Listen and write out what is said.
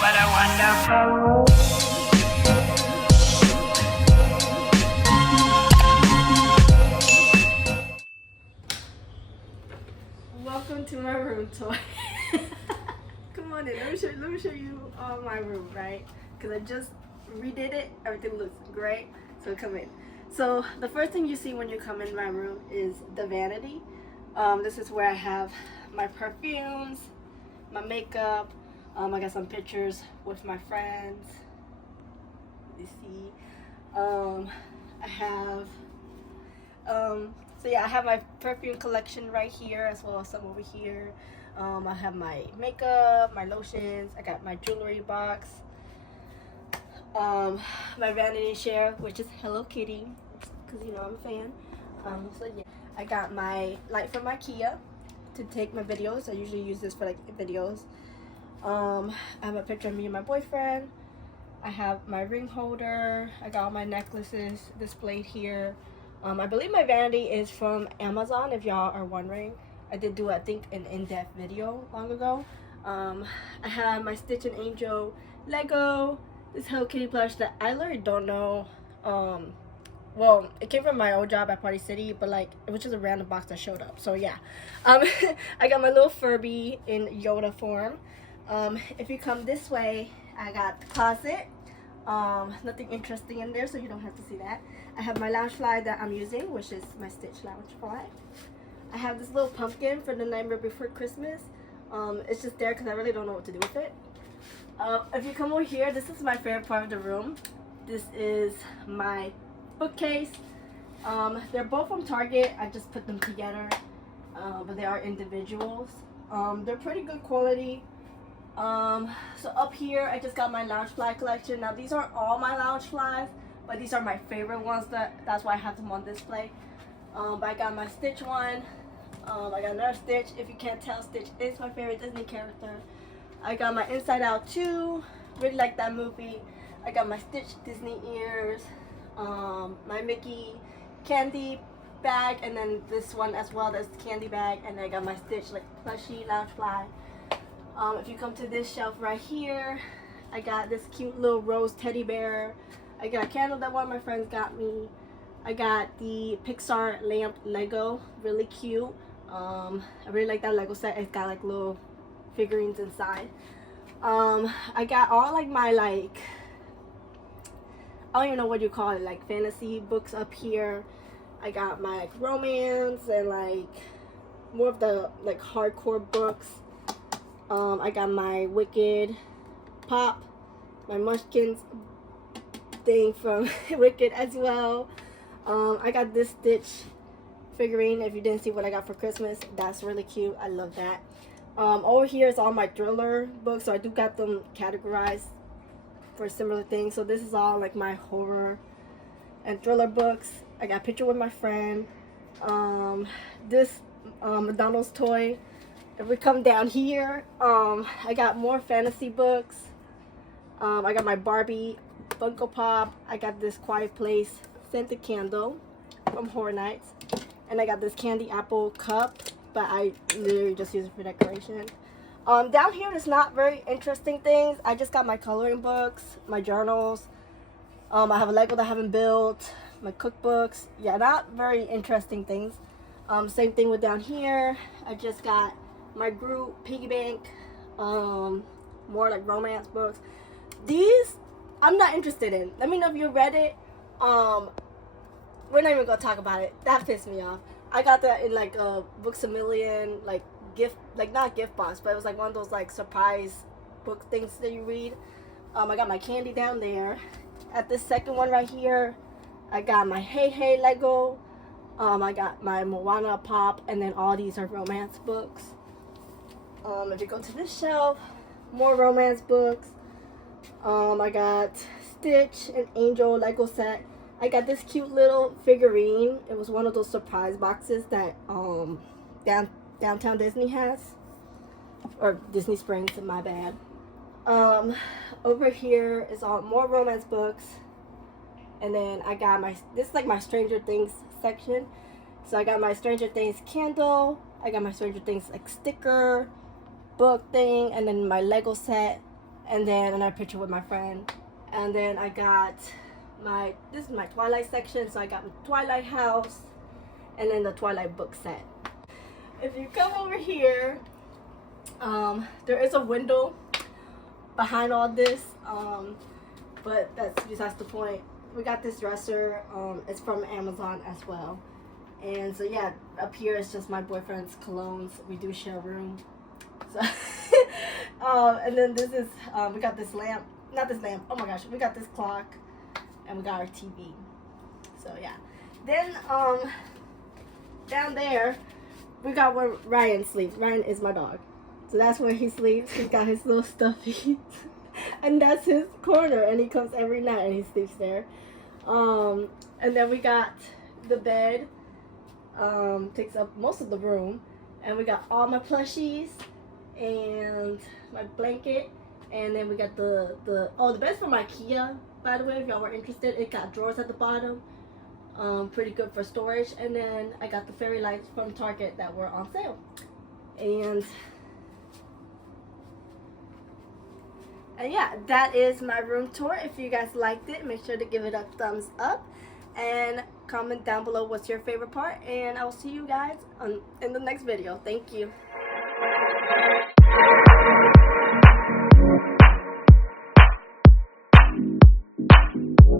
What a wonderful. Welcome to my room tour. Come on in. Let me show you my room, right? Because I just redid it. Everything looks great. So come in. So the first thing you see when you come in my room is the vanity. This is where I have my perfumes, my makeup. I got some pictures with my friends. You see. I have. So yeah, I have my perfume collection right here as well as some over here. I have my makeup, my lotions. I got my jewelry box. My vanity share, which is Hello Kitty, because you know I'm a fan. So yeah, I got my light from IKEA to take my videos. I usually use this for like videos. I have a picture of me and my boyfriend. I have my ring holder. I got all my necklaces displayed here. I believe my vanity is from Amazon, if y'all are wondering. I did do, I think, an in-depth video long ago. I have my Stitch and Angel Lego, this Hello Kitty plush that I literally don't know. Well, it came from my old job at Party City, but like, it was just a random box that showed up. So yeah, I got my little Furby in Yoda form. If you come this way, I got the closet. Nothing interesting in there, so you don't have to see that. I have my Loungefly that I'm using, which is my Stitch Loungefly. I have this little pumpkin for the Nightmare Before Christmas. It's just there because I really don't know what to do with it. If you come over here, this is my favorite part of the room. This is my bookcase. They're both from Target. I just put them together, but they are individuals. They're pretty good quality. So up here, I just got my Loungefly collection. Now these aren't all my Loungeflies, but these are my favorite ones. That's why I have them on display. But I got my Stitch one. I got another Stitch. If you can't tell, Stitch is my favorite Disney character. I got my Inside Out 2. Really like that movie. I got my Stitch Disney ears. My Mickey candy bag, and then this one as well. That's candy bag, and I got my Stitch like plushie Loungefly. If you come to this shelf right here, I got this cute little rose teddy bear. I got a candle that one of my friends got me. I got the Pixar lamp Lego, really cute. I really like that Lego set. It's got like little figurines inside. I got all like my I don't even know what you call it, like fantasy books up here. I got my like romance and like more of the like hardcore books. I got my Wicked Pop, my Munchkins thing from Wicked as well. I got this Stitch figurine. If you didn't see what I got for Christmas, that's really cute. I love that. Over here is all my thriller books, so I do got them categorized for similar things. So this is all like my horror and thriller books. I got a picture with my friend. This McDonald's toy. If we come down here, I got more fantasy books. I got my Barbie Funko Pop. I got this Quiet Place scented candle from Horror Nights. And I got this candy apple cup, but I literally just use it for decoration. Down here is not very interesting things. I just got my coloring books, my journals. I have a Lego that I haven't built, my cookbooks. Yeah, not very interesting things. Same thing with down here. I just got my Groot piggy bank, more like romance books. These I'm not interested in. Let me know if you read it. We're not even gonna talk about it. That pissed me off. I got that in like a Books A Million like gift, like not gift box, but it was like one of those like surprise book things that you read. I got my candy down there. At this second one right here, I got my Hey Hey Lego. I got my Moana Pop, and then all these are romance books. If you go to this shelf, more romance books. I got Stitch and Angel Lego set. I got this cute little figurine. It was one of those surprise boxes that Downtown Disney has, or Disney Springs, my bad. Over here is all more romance books, and then I got this is like my Stranger Things section. So I got my Stranger Things candle. I got my Stranger Things like sticker book thing, and then my Lego set, and then another picture with my friend. And then I got this is my Twilight section, so I got my Twilight house and then the Twilight book set. If you come over here, there is a window behind all this, but that's besides the point. We got this dresser, it's from Amazon as well. And so yeah, up here is just my boyfriend's colognes. We do share a room. So and then this is we got this lamp, not this lamp, oh my gosh, we got this clock, and we got our TV. So yeah. Then down there we got where Ryan sleeps. Ryan is my dog. So that's where he sleeps. He's got his little stuffy. And that's his corner, and he comes every night and he sleeps there. And then we got the bed, takes up most of the room, and we got all my plushies and my blanket, and then we got the bed's from IKEA, by the way, if y'all were interested. It got drawers at the bottom, pretty good for storage. And then I got the fairy lights from Target that were on sale. And yeah, that is my room tour. If you guys liked it, make sure to give it a thumbs up and comment down below what's your favorite part. And I will see you guys in the next video. Thank you.